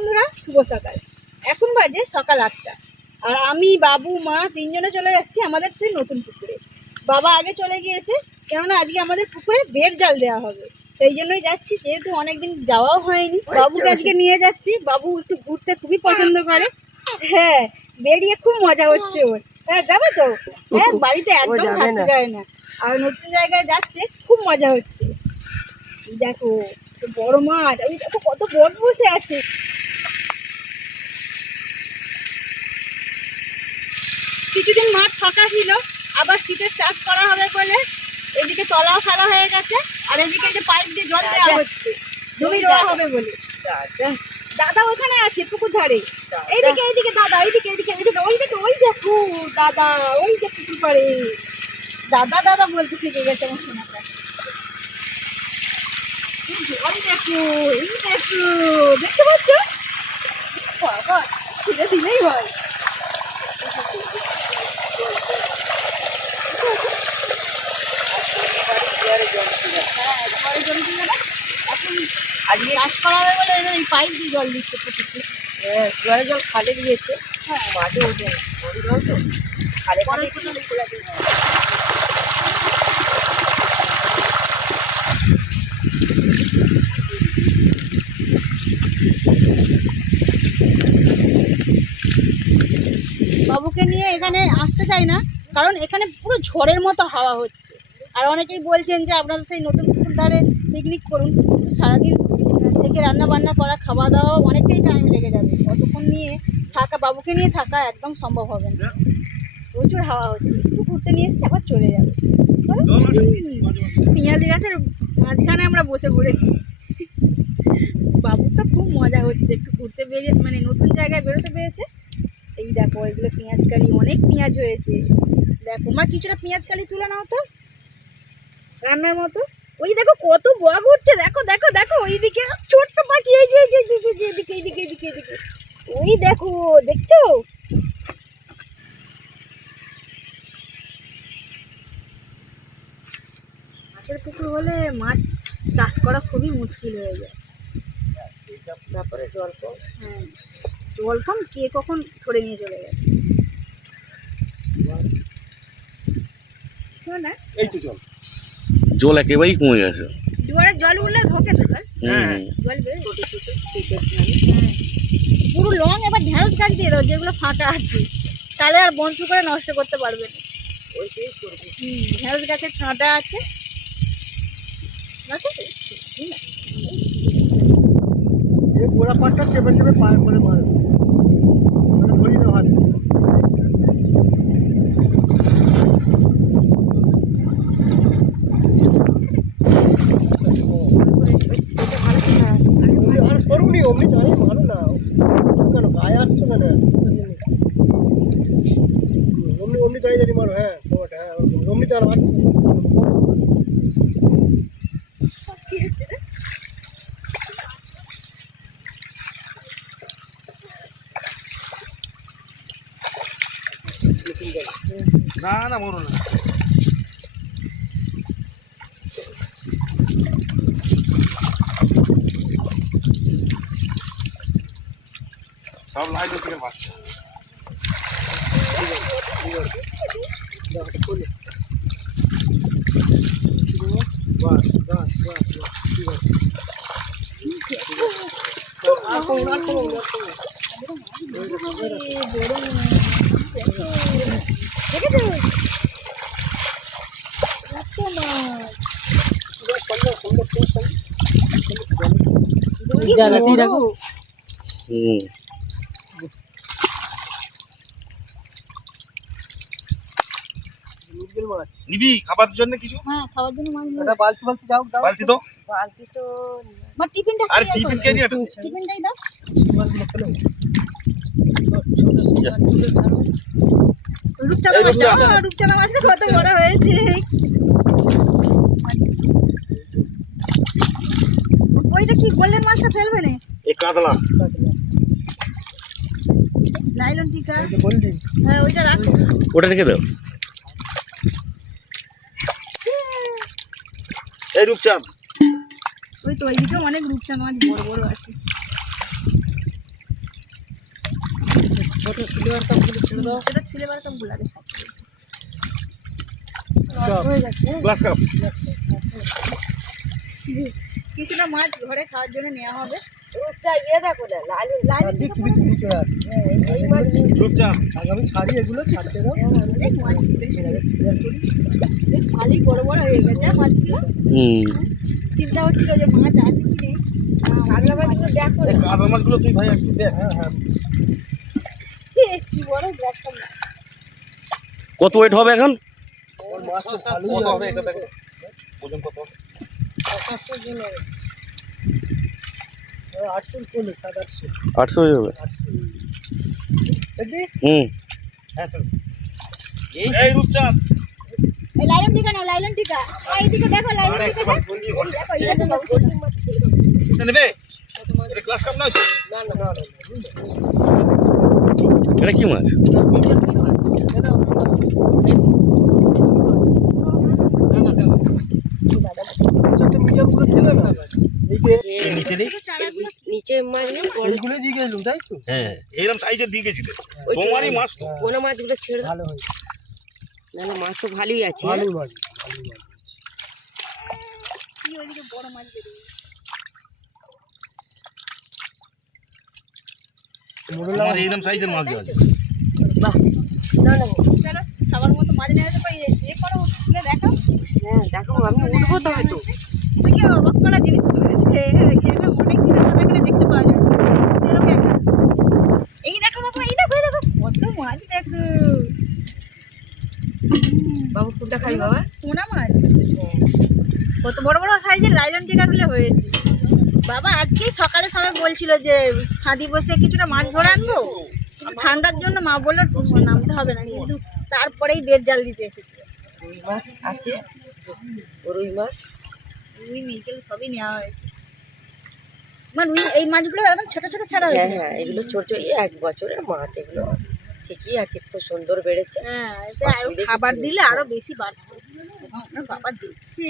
বন্ধুরা, শুভ সকাল। এখন বাজে সকাল 8টা, আর আমি বাবু মা তিনজনে চলে যাচ্ছি আমাদের সেই নতুন পুকুরে। বাবা আগে চলে গিয়েছে, কেননা আজকে আমাদের পুকুরে বেড় জাল দেওয়া হবে, সেই জন্যই যাচ্ছি। যেহেতু অনেকদিন যাওয়াও হয়নি, বাবুকে আজকে নিয়ে যাচ্ছি। বাবু একটু ঘুরতে খুবই পছন্দ করে। হ্যাঁ, বেরিয়ে খুব মজা হচ্ছে ওর। হ্যাঁ, যাবে তো? হ্যাঁ, বাড়িতে একদম থাকতে চায় না, আর নতুন জায়গায় যাচ্ছে, খুব মজা হচ্ছে। দেখো বড় মাঠ, আমি দেখো কত বট বসে আছে। কিছুদিন মাঠ ফাঁকা ছিল, আবার শীতের চাষ করা হবে বলে এদিকে তলাও ফেলা হয়ে গেছে, আর এদিকে যে পাইপ দিয়ে জল দেওয়া হচ্ছে জমি রোয়া হবে বলে। দাদা ওখানে আছে পুকুর ধারে, এইদিকে এইদিকে দাদা, এইদিকে এইদিকে এইদিকে, ওই দেখো, ওই দেখো দাদা, ওই যে পুকুর পাড়ে দাদা দাদা বলতে শিখে গেছে আমার সোনাটা। ওই দেখো, এই দেখো, দেখতে পাচ্ছ? বাবা, ছেড়ে দিলেই হয়। আজকে চাষ করা হবে বলে এই পাইপ দিয়ে জল দিচ্ছে পুকুরতে। হ্যাঁ, জলের জল খালে দিয়েছে। হ্যাঁ, মাঠে ওঠে না, জল তো খালে খালে খোলা দিয়ে। বাবুকে নিয়ে এখানে আসতে চাই না, কারণ এখানে পুরো ঝড়ের মতো হাওয়া হচ্ছে। আর অনেকেই বলছেন যে আপনারা সেই নতুন পুকুর ধারে পিকনিক করুন, কিন্তু সারাদিন থেকে রান্না বান্না করা, খাওয়া দাওয়া অনেকটাই টাইম লেগে যাবে। অতক্ষণ নিয়ে থাকা, বাবুকে নিয়ে থাকা একদম সম্ভব হবে না। প্রচুর হাওয়া হচ্ছে, একটু ঘুরতে নিয়ে এসছে আবার চলে যাবে। পেঁয়াজ গাছের মাঝখানে আমরা বসে পড়েছি। বাবুর তো খুব মজা হচ্ছে, একটু ঘুরতে বেরিয়ে, মানে নতুন জায়গায় বেরোতে পেরেছে। এই দেখো, এগুলো পেঁয়াজ কালি, অনেক পেঁয়াজ হয়েছে। দেখো মা, কিছুটা পেঁয়াজ কালি তুলে নাও তো রান্নার মতো। ওই দেখো কত বক উঠছে, দেখো দেখো দেখো, ওইদিকে ছোট্ট পাখি, এই যে এইদিকে এইদিকে এইদিকে এইদিকে, ওই দেখো, দেখছো? মাছের পুকুর হলে মাছ চাষ করা খুবই মুশকিল হয়ে যায়। তারপরে জল কম। হ্যাঁ, জল কম, কে কখন ধরে নিয়ে চলে গেছে। শোনা, এই তো জল জল একেবারেই কমে গেছে। দুয়ারে জল উঠলে ঢোকে তো জল। হ্যাঁ, জল বেরোয়। হ্যাঁ, পুরো লং এবার ঢেঁড়স গাছ দিয়ে দাও যেগুলো ফাঁকা আছে, তাহলে আর বনস করে নষ্ট করতে পারবে না। ওইটাই করবো। ঢেঁড়স গাছের কাঁটা আছে, এই গোড়া পাটটা চেপে চেপে পায়ে করে মারে, মানে ধরি না হাতে। আর সরুনি, অমনি জানি মারো না কেন, গায়ে আসছো কেন? অমনি অমনি তাই জানি মারো। হ্যাঁ, হ্যাঁ, অমনি তার মারো। না না, মরো না। সব লাইট থেকে বাচ্চা নিবি খাবার জন্য কিছু? হ্যাঁ, খাওয়ার জন্য মাছ এটা বালতি বালতি দাও, দাও বালতি তো, বালতি তো মা, টিফিনটা আর টিফিন কে নিয়ে টিফিনটাই দাও। রূপচাঁদা মাছটা কত বড় হয়েছে। ওইটা কি গোল্ডেন মাছটা ফেলবে না? এই কাতলা নাইলন টিকা। বললি হ্যাঁ, ওইটা রাখ, ওটা রেখে দাও। এই রূপচাঁদ, ওই তো ওইদিকে অনেক রূপচাঁদ মাছ বড় বড় আছে। ছোট সিলভার কাপগুলো ছেড়ে দাও। সেটা সিলেবার কাপগুলো আগে ছাড়তে হয়েছে। কাপ, হয়ে যাচ্ছে। Glass cup. কিছুটা মাছ ঘরে খাওয়ার জন্য নেওয়া হবে। ওটা ইয়ে দেখো না, লাল লাল আর দেখি কিছু নিচে আছে। এই মাছ আগে আমি ছাড়ি, এগুলো ছাড়তে দাও। অনেক মাছ উঠেছে। বেশ ভালোই বড় বড় হয়ে গেছে মাছগুলো। চিন্তা হচ্ছিল যে মাছ আছে কি নেই। আগলা মাছগুলো দেখো না। কাতলা মাছগুলো তুই ভাই একটু দেখ। হ্যাঁ হ্যাঁ। কি বড় গ্লাস কাপ। কত ওয়েট হবে এখন? ওর মাছ তো ভালোই হবে। এটা দেখো ওজন কত হবে? 800 চলে, 700-800। 800 হয়ে যাবে। 800 দেখি। হ্যাঁ চল। এই রূপচাঁদ এই লাইলন টিকা নাও, লাইলন টিকা। এইদিকে দেখো, লাইলন টিকা দেখো। এই দেখো, এই দেখো। এটা নেবে? এটা গ্লাস কাপ নয় তো? না না না না। এটা কি মাছ? মিডিয়ামগুলো ছিল না, এই যে নিচে মাছ এইগুলো দিয়ে গেলুম, তাই তো? হ্যাঁ এরকম সাইজের দিয়ে গেছিল। তোমারই মাছ তো। কোন মাছগুলো ছেড়ে দাও, ভালো হয়, নাহলে মাছ তো ভালোই আছে। ভালোই মাছ, ভালোই মাছ। কি ওইদিকে বড় মাছ বেরিয়ে। তোমার এরকম সাইজের মাছ দেওয়া আছে। বাহ, না না, চলো সবার মতো মাছ নিয়ে যেতে পারি। যে কোনো উঠলে দেখো। হ্যাঁ দেখো, আমি উঠবো তো হয়তো। তুই কি অবাক করা জিনিস করেছে, যেটা অনেক দিনের মধ্যে এখানে দেখতে পাওয়া যায়। এরকম একটা। এই দেখো বাবা, এই দেখো, এই দেখো কত মাছ দেখো। বাবু কোনটা খাই বাবা? পোনা মাছ কত বড় বড় সাইজের লাইলন টিকাগুলো হয়েছে। বাবা আজকেই সকালে সবাই বলছিল যে ছাদি বসে কিছুটা মাছ ধরে আনবো, কিন্তু ঠান্ডার জন্য মা বললো নামতে হবে না, কিন্তু তারপরেই বের জাল দিতে এসেছে। রুই মাছ আছে, রুই মাছ। রুই মিরকেল সবই নেওয়া হয়েছে। মানে রুই এই মাছগুলো একদম ছোট ছোট ছাড়া হ্যাঁ হয়েছে। হ্যাঁ, এগুলো ছোট, এই 1 বছরের মাছ, এগুলো ঠিকই আছে, খুব সুন্দর বেড়েছে। হ্যাঁ, এতে আরো অসুবিধে খাবার কিছু নেই। দিলে আরো বেশি বাড়বে। আমার বাবা দেখছি।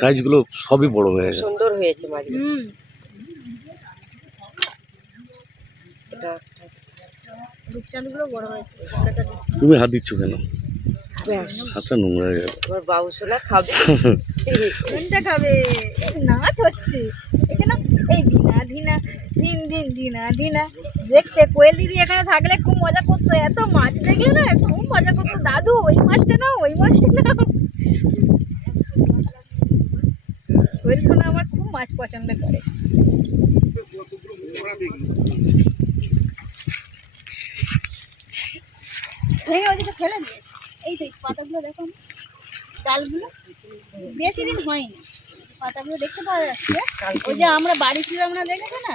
সাইজগুলো সবই বড় হয়ে গেছে। সুন্দর হয়েছে মাছগুলো। হুম, এটা একটা আছে। রূপচাঁদগুলো বড় হয়েছে। ঠান্ডাটা দিচ্ছে। তুমি হাত দিচ্ছ কেন? ব্যাস, হাতটা নোংরা হয়ে গেল। আমার বাবুসোনা খাবে। কোনটা খাবে? এই নাচ হচ্ছে। এই না, এই ধিনা ধিনা দিন দিন ধিনা ধিনা। দেখতে কোয়েল দিদি এখানে থাকলে খুব মজা করতো। এত মাছ দেখলে না খুব মজা করতো। দাদু ওই মাছটা নাও, ওই মাছটা নাও। কোয়েল সোনা আমার খুব মাছ পছন্দ করে। ভেঙে ওদিকে ফেলে দিয়েছে। এই তো এই পাতাগুলো দেখো, ডালগুলো বেশি দিন হয়নি, পাতাগুলো দেখতে পাওয়া যাচ্ছে। ওই যে আমরা বাড়ি ছিলাম না, দেখেছো না,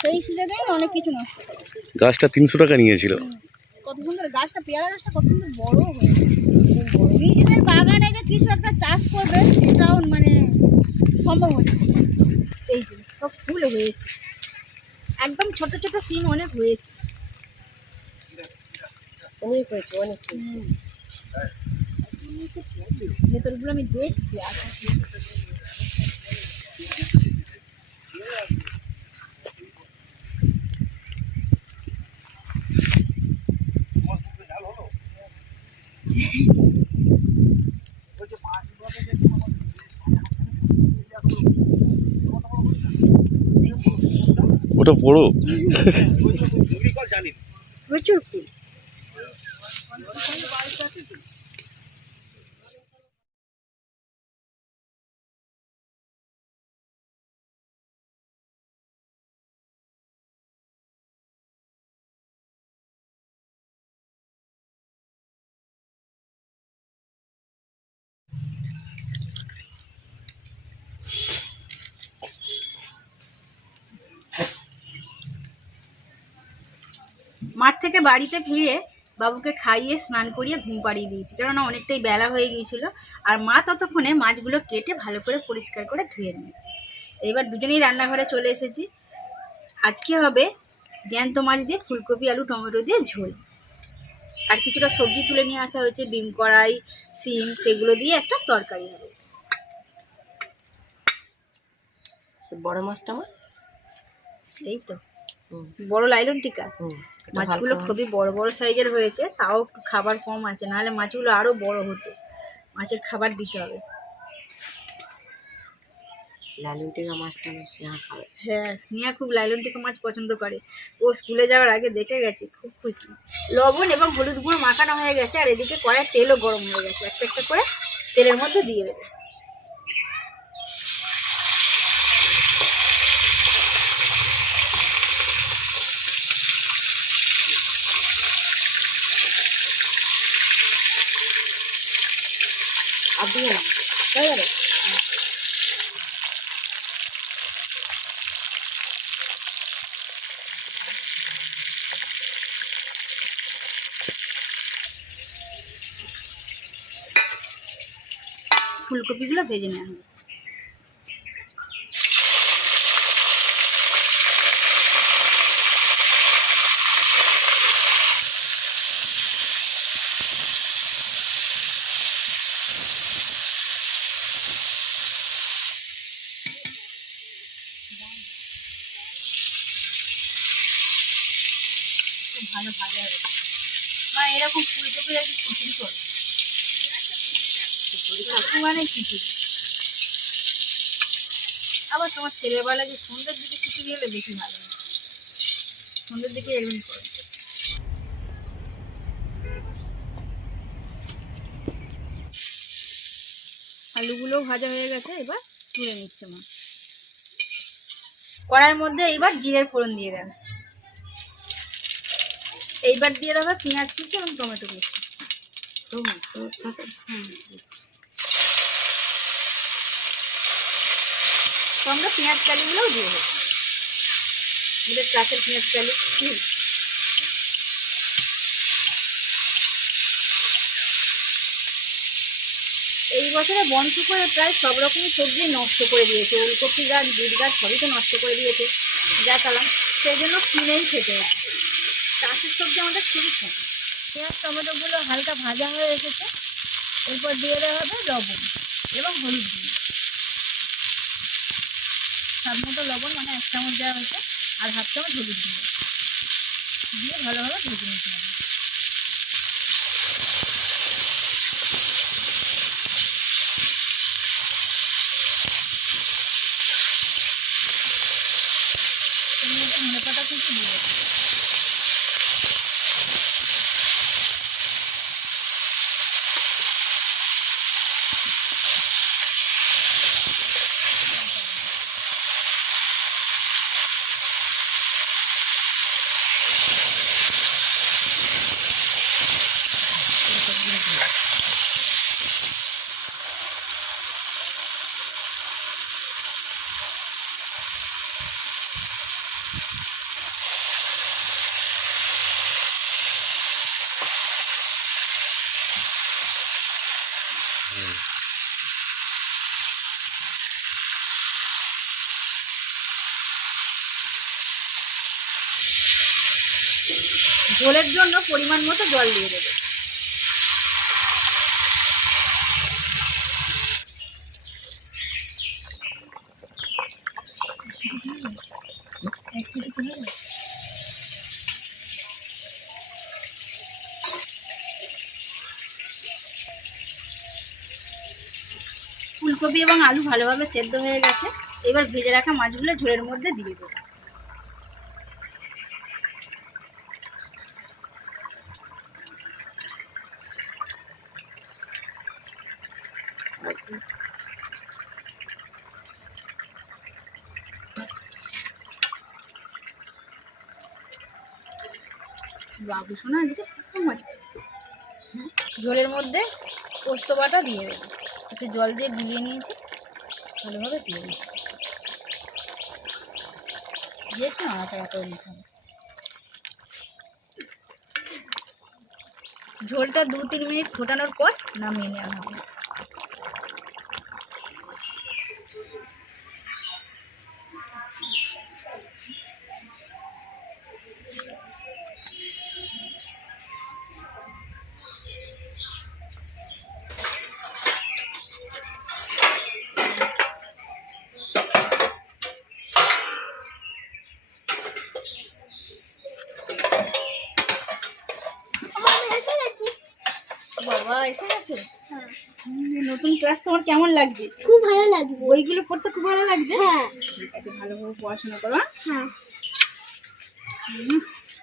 সেই সুযোগেই অনেক কিছু নষ্ট করেছে। গাছটা 300 টাকা নিয়েছিল। কত সুন্দর গাছটা, পেয়ারা গাছটা কত সুন্দর বড় হয়েছে। নিজেদের বাগানে যে কিছু একটা চাষ করবে সেটাও মানে সম্ভব হচ্ছে না। এই যে সব ফুল হয়েছে, একদম ছোট ছোট সিম অনেক হয়েছে। অনেক হয়েছে, অনেক। ভেতরগুলো আমি দেখছি। ওটা বড়। প্রচুর ফুল। মাঠ থেকে বাড়িতে ফিরে বাবুকে খাইয়ে স্নান করিয়ে ঘুম পাড়িয়ে দিয়েছি, কেননা অনেকটাই বেলা হয়ে গিয়েছিল। আর মা ততক্ষণে মাছগুলো কেটে ভালো করে পরিষ্কার করে ধুয়ে নিয়েছে। এবার দুজনেই রান্নাঘরে চলে এসেছি। আজকে হবে জ্যান্ত মাছ দিয়ে ফুলকপি আলু টমেটো দিয়ে ঝোল। আর কিছুটা সবজি তুলে নিয়ে আসা হয়েছে, বিম কড়াই, সিম, সেগুলো দিয়ে একটা তরকারি হবে। সে বড় মাছটা আমার এই তো হুম, বড় লাইলন টিকা। হুম, এটা মাছগুলো হালকা খুবই বড় বড় সাইজের হয়েছে, তাও একটু খাবার কম আছে, নাহলে মাছগুলো আরো বড় হতো। মাছের খাবার দিতে হবে। লালুন টিকা মাছটা আমার স্নেহা খাবে। হ্যাঁ, স্নেহা খুব লাইলন টিকা মাছ পছন্দ করে। ও স্কুলে যাওয়ার আগে দেখে গেছে, খুব খুশি। লবণ এবং হলুদ গুঁড়ো মাখানো হয়ে গেছে, আর এদিকে কড়াই তেলও গরম হয়ে গেছে। একটা একটা করে তেলের মধ্যে দিয়ে দেবে। আর দিয়ে না, হয়ে গেল। ফুলকপিগুলো ভেজে নেওয়া হবে। খুব ভালো ভাজা হবে। মা এরকম ফুলকপি আর কি খিচুড়ি করবে। মানে খিচুড়ি। আবার তোমার ছেলেবেলা যে সন্ধ্যের দিকে খিচুড়ি হলে বেশি ভালো হয়। সন্ধ্যের দিকে এরকম করে। আলুগুলোও ভাজা হয়ে গেছে, এবার তুলে নিচ্ছে মা। কড়াইয়ের মধ্যে এইবার জিরের ফোড়ন দিয়ে দেওয়া হচ্ছে। এইবার দিয়ে দেওয়া পেঁয়াজ কুচি এবং টমেটো কুচি। টমেটো থাকে। তো আমরা পেঁয়াজ কালিগুলোও দিয়ে দেবো। আমাদের চাষের পেঁয়াজ কালি। এই বছরে বনশুকরে প্রায় সব রকমের সবজি নষ্ট করে দিয়েছে। ওলকপি গাছ, বিট গাছ সবই তো নষ্ট করে দিয়েছে দেখালাম। সেই জন্য কিনেই খেতে হচ্ছে। চাষের সবজি আমাদের খুবই কম। পেঁয়াজ টমেটোগুলো হালকা ভাজা হয়ে এসেছে। এরপর দিয়ে দেওয়া হবে লবণ এবং হলুদ গুঁড়ো। স্বাদ মতো লবণ, মানে 1 চামচ দেওয়া হয়েছে, আর 1/2 চামচ হলুদ গুঁড়ো দিয়ে ভালোভাবে ভেজে নিতে হবে। এর মধ্যে ধনেপাতা কুচি দিয়ে দেবো। ঝোলের জন্য পরিমাণ মতো জল দিয়ে দেবে। ফুলকপি এবং আলু ভালোভাবে সেদ্ধ হয়ে গেছে। এবার ভেজে রাখা মাছগুলো ঝোলের মধ্যে দিয়ে দেবো। বাবু শোনা আজকে খুব হচ্ছে। ঝোলের মধ্যে পোস্ত বাটা দিয়ে দেবো। একটু জল দিয়ে গুলিয়ে নিয়েছি, ভালোভাবে দিয়ে দিচ্ছি। দিয়ে একটু নাড়াচাড়া করে নিতে হবে। ঝোলটা 2-3 মিনিট ফোটানোর পর নামিয়ে নেওয়া হবে। এসে গেছো? হ্যাঁ, নতুন ক্লাস তোমার কেমন লাগছে? খুব ভালো লাগছে। বইগুলো পড়তে খুব ভালো লাগছে? হ্যাঁ ঠিক আছে, ভালোভাবে পড়াশোনা করো, হ্যাঁ? হ্যাঁ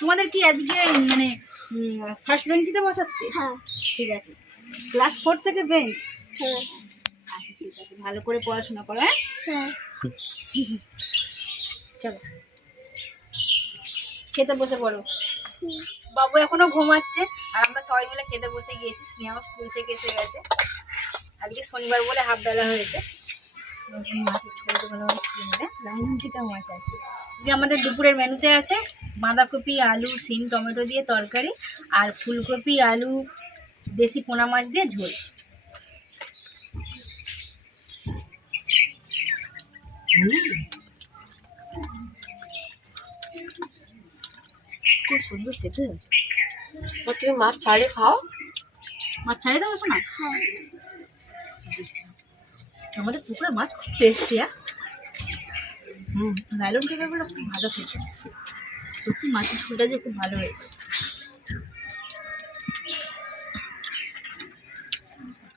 তোমাদের কি আজকে মানে ফার্স্ট বেঞ্চিতে বসাচ্ছে? হ্যাঁ ঠিক আছে, ক্লাস 4 থেকে বেঞ্চ? হ্যাঁ আচ্ছা ঠিক আছে, ভালো করে পড়াশোনা করো, হ্যাঁ? হ্যাঁ চলো খেতে বসে পড়ো। বাবু এখনো ঘুমাচ্ছে আর আমরা সবাই মিলে খেতে বসে গিয়েছি। স্নেহাও স্কুল থেকে এসে গেছে, আজকে শনিবার বলে হাফ বেলা হয়েছে। মাছের ছোটগুলো লাইনটা মাছ আছে। যে আমাদের দুপুরের মেনুতে আছে বাঁধাকপি, আলু, সিম, টমেটো দিয়ে তরকারি, আর ফুলকপি, আলু, দেশি পোনা মাছ দিয়ে ঝোল। খুব সুন্দর সেদ্ধ হয়েছে। তুমি মাছ ছাড়ে খাও? মাছ ছাড়িয়ে দেবো শোনা? হ্যাঁ আমাদের পুকুরের মাছ খুব টেস্টি। নাইলন টিকাগুলো খুব ভালো খেতে, সত্যি মাছের ঝোলটা যে খুব ভালো হয়েছে।